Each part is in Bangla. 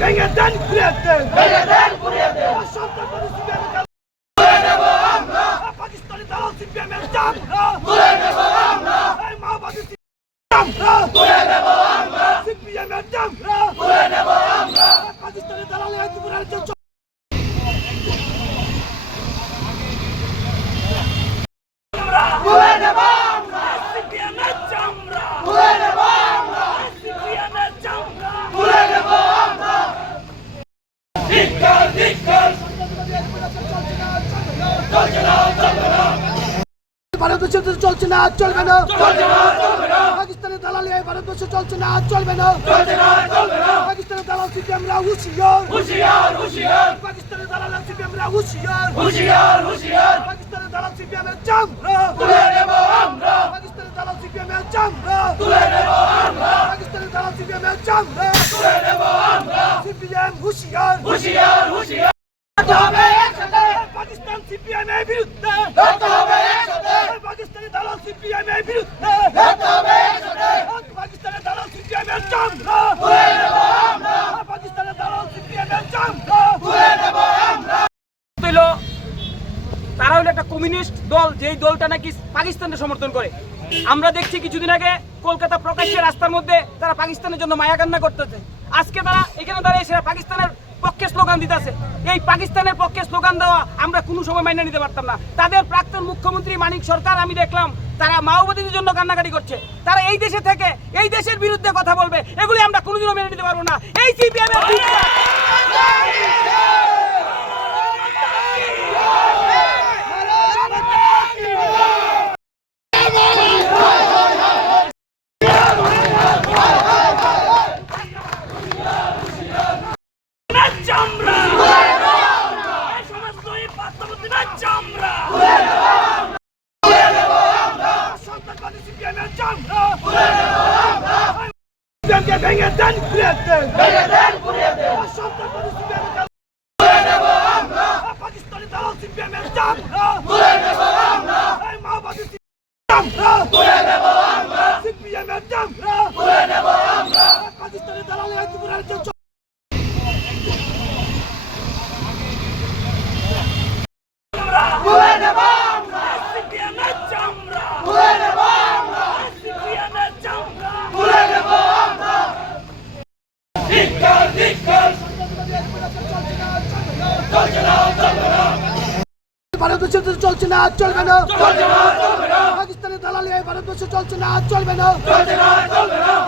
ভেঙে দেন ঘুরিয়ে দেন ভেঙে দেন ঘুরিয়ে দেন সন্ত্রাসবাদী সিপিএমকে তুলে নেব আমরা পাকিস্তানি দালাল সিপিএমের চাপ তুলে নেব আমরা এই মাওবাদী চামড়া তুলে নেব আমরা সিপিএমের চাপ তুলে নেব আমরা পাকিস্তানি দালাল এই ত্রিপুরার যে তুলে নেব আমরা সিপিএমের চামড়া তুলে নেব আমরা সিপিএমের চামড়া তুলে নেব আমরা ধিক্কার ধিক্কার চলছে না চলবে না ভারতবর্ষে তো চলছে না চলবে না। পাকিস্তানের দালালি এই ভারতবর্ষে চলছে না চলবে না। পাকিস্তানের দালাল সিপিএমরা হুশিয়ার। হুশিয়ার হুশিয়ার। পাকিস্তানের দালাল সিপিএমরা হুশিয়ার। হুশিয়ার হুশিয়ার। পাকিস্তানের দালাল সিপিএমের চামড়া। তুলে নেব আমরা। পাকিস্তানের দালাল সিপিএমের চামড়া। তুলে নেব আমরা। পাকিস্তানের দালাল সিপিএমের চামড়া। তুলে নেব আমরা। সিপিএম হুশিয়ার। হুশিয়ার লড়তে হবে একসাথে পাকিস্তান সিপিএম এর বিরুদ্ধে লড়তে হবে একসাথে পাকিস্তানের দালাল তারা হলো একটা কমিউনিস্ট দল, যেই দলটা নাকি পাকিস্তানকে সমর্থন করে। আমরা দেখছি কিছুদিন আগে কলকাতা প্রকাশ্যে রাস্তার মধ্যে তারা পাকিস্তানের জন্য মায়া কান্না করতেছে। আজকে তারা এখানে দাঁড়িয়ে সেরা পাকিস্তানের পক্ষে স্লোগান দিতেছে। এই পাকিস্তানের পক্ষে স্লোগান দেওয়া আমরা কোনো সময় মাইনে নিতে পারতাম না। তাদের প্রাক্তন মুখ্যমন্ত্রী মানিক সরকার, আমি দেখলাম তারা মাওবাদীদের জন্য কান্নাকাটি করছে। তারা এই দেশে থেকে, এই দেশের বিরুদ্ধে কথা বলবে। এগুলি আমরা কোনোদিনও মেনে নিতে পারব না। এই সিপিএম চামড়া এই সমাজদ্রোহী পার্থবর্তীদের চামড়া সন্ত্রাসবাদী সিপিএমের চামড়া সিপিএমকে ভেঙে দেন ঘুরিয়ে ভেঙে দেন ঘুরিয়ে সন্ত্রাসবাদী সিপিএমকে তুলে নেব আমরা পাকিস্তানি দালাল সিপিএমের চামড়া তুলে নেব আমরা এই মাওবাদী চামড়া তুলে নেব আমরা সিপিএমের চামড়া তুলে নেব আমরা পাকিস্তানি দালাল এই ত্রিপুরার যে তুলে নেব আমরা সিপিএমের চামড়া তুলে নেব আমরা সিপিএমের চামড়া তুলে নেব আমরা ধিক্কার ধিক্কার চলছে না চলবে না ভারতবর্ষে চলছে না চলবে না। চলছে না চলবে না। পাকিস্তানের দালালি এই ভারতবর্ষে চলছে না চলবে না।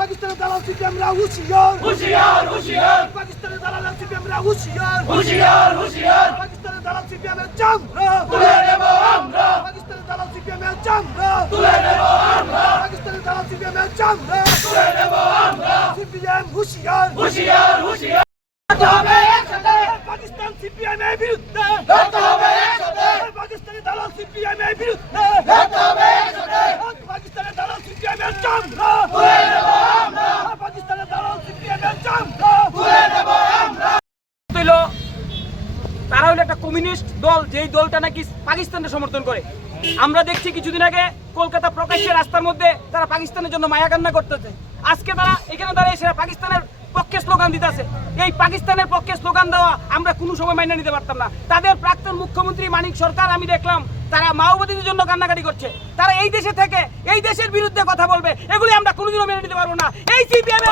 পাকিস্তানের দালাল সিপিএমরা হুশিয়ার। হুশিয়ার হুশিয়ার। পাকিস্তানের দালাল সিপিএমরা হুশিয়ার। হুশিয়ার হুশিয়ার। পাকিস্তানের দালাল সিপিএমের চামড়া। তুলে নেব আমরা। পাকিস্তানের দালাল সিপিএমের চামড়া। তুলে নেব আমরা। পাকিস্তানের দালাল সিপিএমের চামড়া। তুলে নেব আমরা। সিপিএম হুশিয়ার। হুশিয়ার হুশিয়ার। পাকিস্তান সিপিএম এর বিরুদ্ধে লড়তে হবে একসাথে পাকিস্তানি দালাল সিপিএম এর বিরুদ্ধে লড়তে হবে একসাথে পাকিস্তানের দালাল সিপিএম এর চামড়া তুলে নেব আমরা পাকিস্তানের দালাল সিপিএম এর চামড়া তুলে নেব আমরা হইল তারা হলো একটা কমিউনিস্ট দল, যেই দলটা নাকি পাকিস্তানকে সমর্থন করে। আমরা দেখছি কিছুদিন আগে কলকাতা প্রকাশ্যে রাস্তার মধ্যে তারা পাকিস্তানের জন্য মায়া কান্না করতেছে। আজকে তারা এখানে দাঁড়িয়ে সেরা পাকিস্তানের পক্ষে স্লোগান দিতেছে। এই পাকিস্তানের পক্ষে স্লোগান দেওয়া আমরা কোনো সময় মাইনে নিতে পারতাম না। তাদের প্রাক্তন মুখ্যমন্ত্রী মানিক সরকার, আমি দেখলাম, তারা মাওবাদীদের জন্য কান্নাকাটি করছে। তারা এই দেশে থেকে, এই দেশের বিরুদ্ধে কথা বলবে। এগুলি আমরা কোনোদিনও মেনে নিতে পারব না। এই সিপিএম